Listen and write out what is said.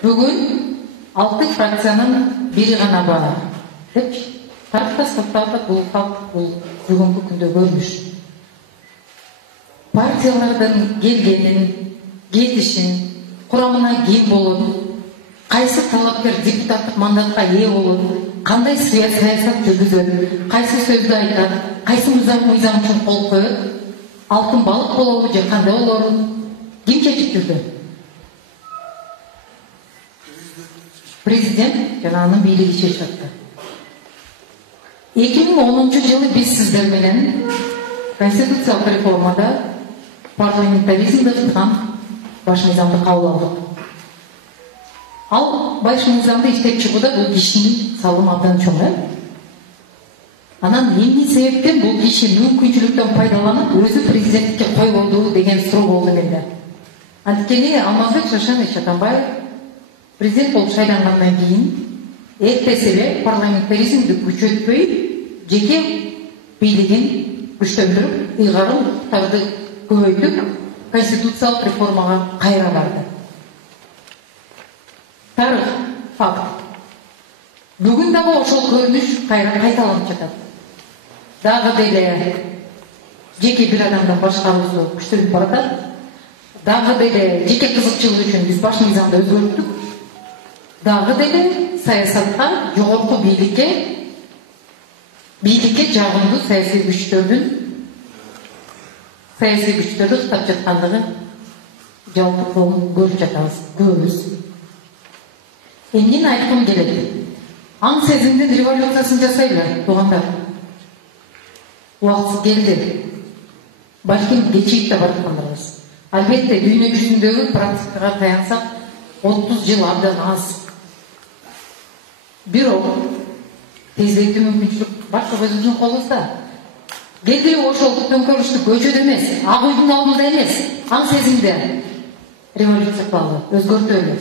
Бүгін 6 фракцияның бiri ғана бар деп тарихта сақталды. Бұл факт бұл бүгінгі күнде көрініш. Партиялардың келгенін, кетішін, құрамына кім болуын, қайсы талапкер депутаттық мандатқа ие болуын, қандай саясат жүргізеді, қайсы сөзді айтады, қайсы мыйзам үшін қол қойып, алтын балық болуы же қандай болуын кім шешіп жүрді? Президент жаңағының билігі шешіп жатты. 2010 жылы біз сіздерменен конституциялық реформада парламентаризмді тұтқан баш мыйзамды қабыл алдық. Ал баш мыйзамды иштеп чыгууда бул кишинин салым абдан чоң. Анан эмне себептен бул киши мүмкүнчүлүктөн пайдаланып өзү президенттикке кой болду деген суроо болду менде. Анткени Алмазбек Шашанович Атамбаев президент болуп шайлангандан кийин эртеси эле парламентаризмди күчөтпөй жеке бийлигин күчтөндүрүп, ыйгарым укуктарды көбөйтүп, конституциялык реформага кайра барды. Тарых, факт. Бүгүн дагы ошол көрүнүш кайра кайталанып жатат. Дагы деле жеке бир адамдын башкаруусу күчтөнүп баратат. Дагы деле жеке кызыкчылык үчүн биз баш мыйзамды өзгөрттүк. Дагы деле саясатка, жогорку бийликке жагымдуу саясий күчтөрдү ыктап жаткандыгы жалпы көрүп жатабыз, көбүз. Эмнени айткым келет? Аң сезимдин революциясын жасайлы, туугандар. Убактысы келди. Балким кечип да бараткандарбыз. Албетте дүйнө жүзүндөгү практикага таянсак, 30 жыл абдан аз. Бирок тездетүү мүмкүнчүлүк башка өзүбүздүн колубузда. Келди ошол төңкөрүштү көчөдө эмес, ак үйдүн алдында эмес, аң сезимде революция кылалы, өзгөртөлү.